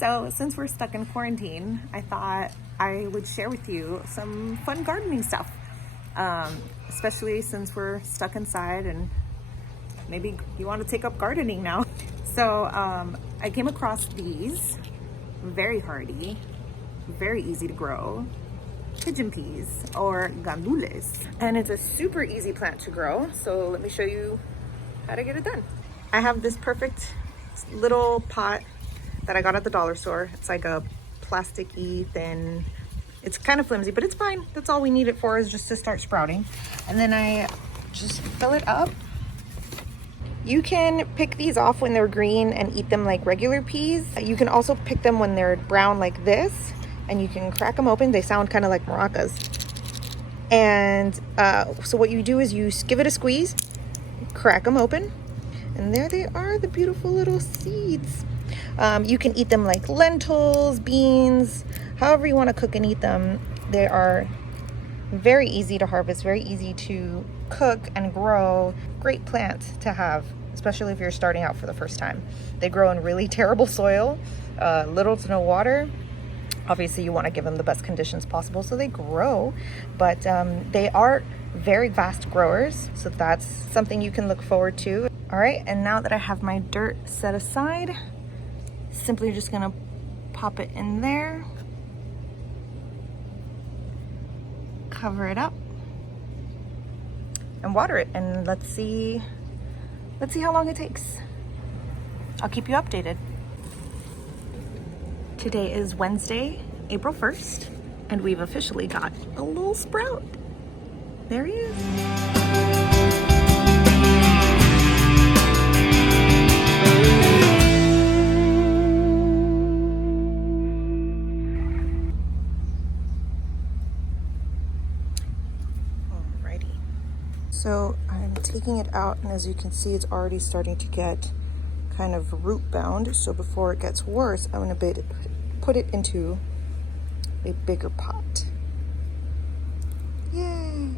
So since we're stuck in quarantine, I thought I would share with you some fun gardening stuff, especially since we're stuck inside and maybe you want to take up gardening now. So I came across these very hardy, very easy to grow pigeon peas or gandules, and it's a super easy plant to grow. So let me show you how to get it done. I have this perfect little pot that I got at the dollar store. It's like a plasticky thin, it's kind of flimsy, but it's fine. That's all we need it for, is just to start sprouting. And then I just fill it up. You can pick these off when they're green and eat them like regular peas. You can also pick them when they're brown like this, and you can crack them open. They sound kind of like maracas. And so what you do is you give it a squeeze, crack them open, and there they are, the beautiful little seeds. You can eat them like lentils, beans, however you want to cook and eat them. They are very easy to harvest, very easy to cook and grow. Great plant to have, especially if you're starting out for the first time. They grow in really terrible soil, little to no water. Obviously you want to give them the best conditions possible so they grow, but they are very fast growers, so that's something you can look forward to. All right, and now that I have my dirt set aside, simply just gonna pop it in there, cover it up, and water it, and let's see how long it takes. I'll keep you updated. Today is Wednesday, April 1st, and we've officially got a little sprout. There he is. Alrighty. So I'm taking it out, and as you can see, it's already starting to get kind of root bound. So before it gets worse, I'm going to put it into a bigger pot. Yay!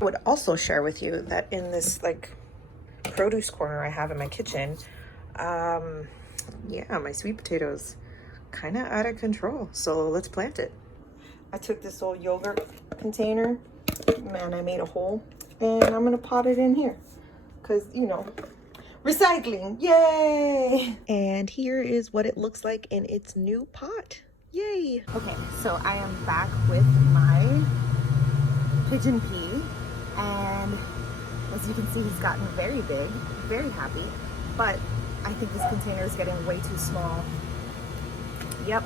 I would also share with you that in this like produce corner I have in my kitchen, yeah, my sweet potatoes kind of out of control. So let's plant it. I took this old yogurt container, and I made a hole, and I'm gonna pot it in here because, you know, recycling, yay! And here is what it looks like in its new pot. Yay! Okay, so I am back with my pigeon pea, and as you can see, he's gotten very big, very happy, but I think this container is getting way too small. Yep,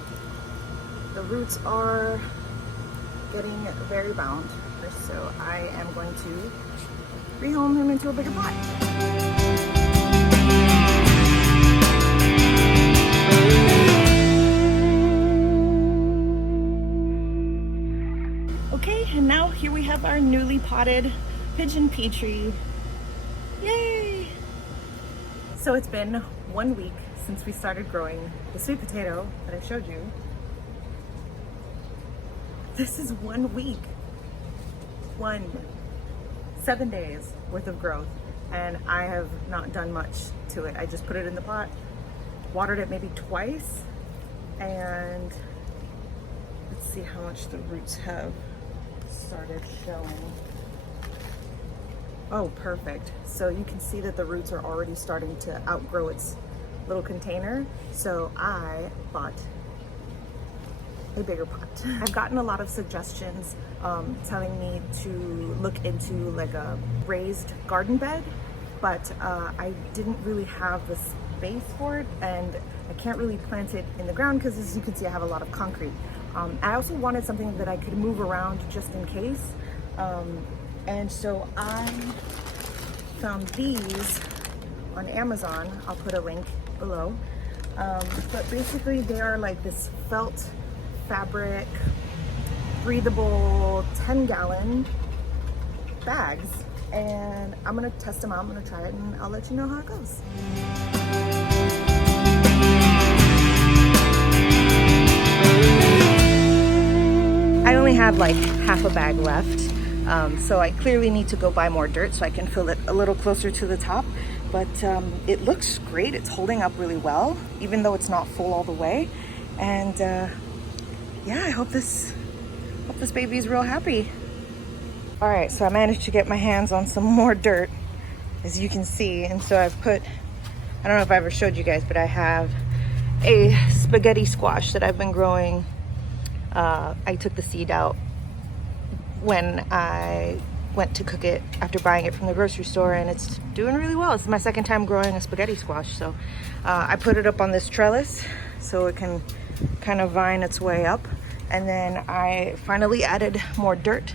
the roots are getting very bound, so I am going to rehome him into a bigger pot. Okay, and now here we have our newly potted pigeon pea tree. Yay! So it's been 1 week since we started growing the sweet potato that I showed you. This is 1 week. 7 days worth of growth, and I have not done much to it. I just put it in the pot, watered it maybe twice, and let's see how much the roots have started showing. Oh, perfect. So you can see that the roots are already starting to outgrow its little container. So I bought a bigger pot. I've gotten a lot of suggestions telling me to look into like a raised garden bed, but I didn't really have the space for it, and I can't really plant it in the ground because, as you can see, I have a lot of concrete. I also wanted something that I could move around just in case, and so I found these on Amazon. I'll put a link below, but basically they are like this felt fabric, breathable 10-gallon bags, and I'm gonna test them out. I'm gonna try it, and I'll let you know how it goes. I only have like half a bag left, so I clearly need to go buy more dirt so I can fill it a little closer to the top. but it looks great. It's holding up really well, even though it's not full all the way. And yeah, I hope this baby's real happy. All right, so I managed to get my hands on some more dirt, as you can see. And so I've put, I don't know if I ever showed you guys, but I have a spaghetti squash that I've been growing. I took the seed out when I went to cook it after buying it from the grocery store, and it's doing really well. It's my second time growing a spaghetti squash. So I put it up on this trellis so it can kind of vine its way up. And then I finally added more dirt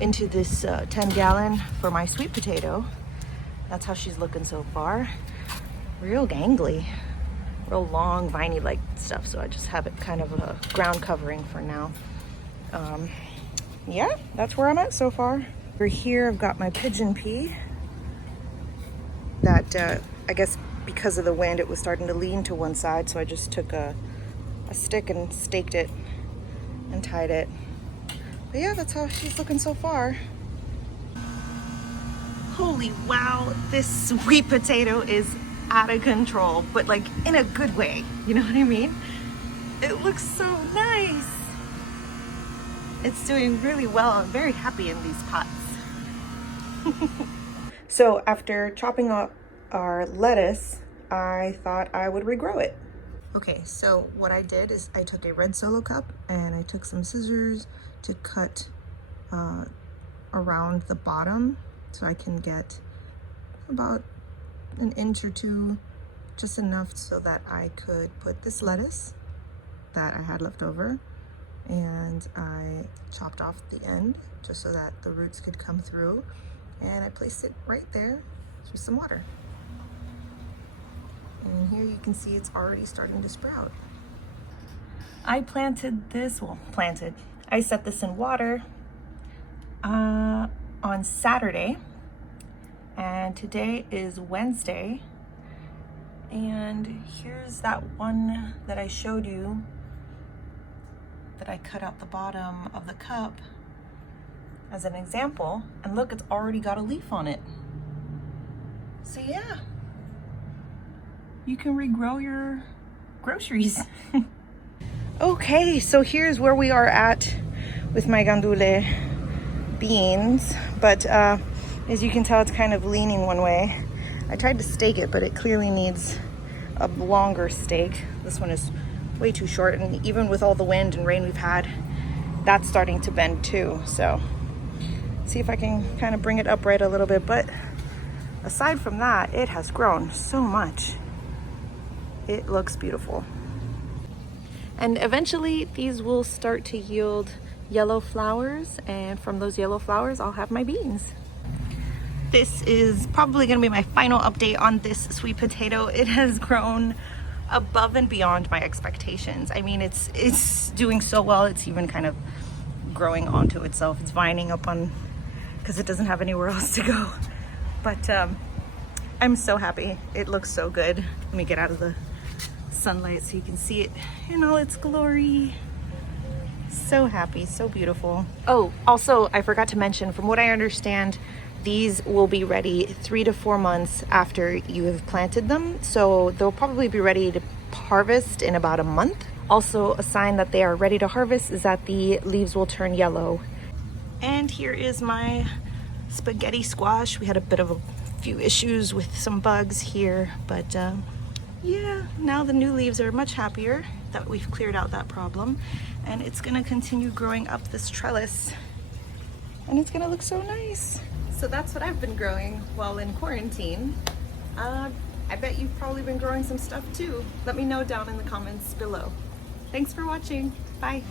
into this 10-gallon for my sweet potato. That's how she's looking so far. Real gangly, real long, viney like stuff. So I just have it kind of a ground covering for now. Yeah, that's where I'm at so far. Over here, I've got my pigeon pea that I guess because of the wind, it was starting to lean to one side. So I just took a stick and staked it and tied it. But yeah, that's how she's looking so far. Holy wow, this sweet potato is out of control, but like in a good way. You know what I mean? It looks so nice. It's doing really well. I'm very happy in these pots. So after chopping up our lettuce, I thought I would regrow it. Okay, so what I did is I took a red Solo cup and I took some scissors to cut around the bottom so I can get about an inch or two, just enough so that I could put this lettuce that I had left over, and I chopped off the end just so that the roots could come through, and I placed it right there with some water. And here you can see it's already starting to sprout. I planted this, I set this in water on Saturday, and today is Wednesday. And here's that one that I showed you that I cut out the bottom of the cup as an example. And look, it's already got a leaf on it. So yeah, you can regrow your groceries. Okay, so here's where we are at with my gandule beans. But as you can tell, it's kind of leaning one way. I tried to stake it, but it clearly needs a longer stake. This one is way too short, and even with all the wind and rain we've had, that's starting to bend too. So see if I can kind of bring it upright a little bit. But aside from that, it has grown so much. It looks beautiful. And eventually these will start to yield yellow flowers, and from those yellow flowers I'll have my beans. This is probably gonna be my final update on this sweet potato. It has grown above and beyond my expectations. I mean, it's doing so well. It's even kind of growing onto itself. It's vining up on, because it doesn't have anywhere else to go. But I'm so happy. It looks so good. Let me get out of the sunlight so you can see it in all its glory. So happy, so beautiful. Oh, also, I forgot to mention, from what I understand, these will be ready 3 to 4 months after you have planted them. So they'll probably be ready to harvest in about a month. Also, a sign that they are ready to harvest is that the leaves will turn yellow. And here is my spaghetti squash. We had a bit of a few issues with some bugs here, but yeah, now the new leaves are much happier that we've cleared out that problem, and it's gonna continue growing up this trellis, and it's gonna look so nice. So that's what I've been growing while in quarantine. I bet you've probably been growing some stuff too. Let me know down in the comments below. Thanks for watching. Bye.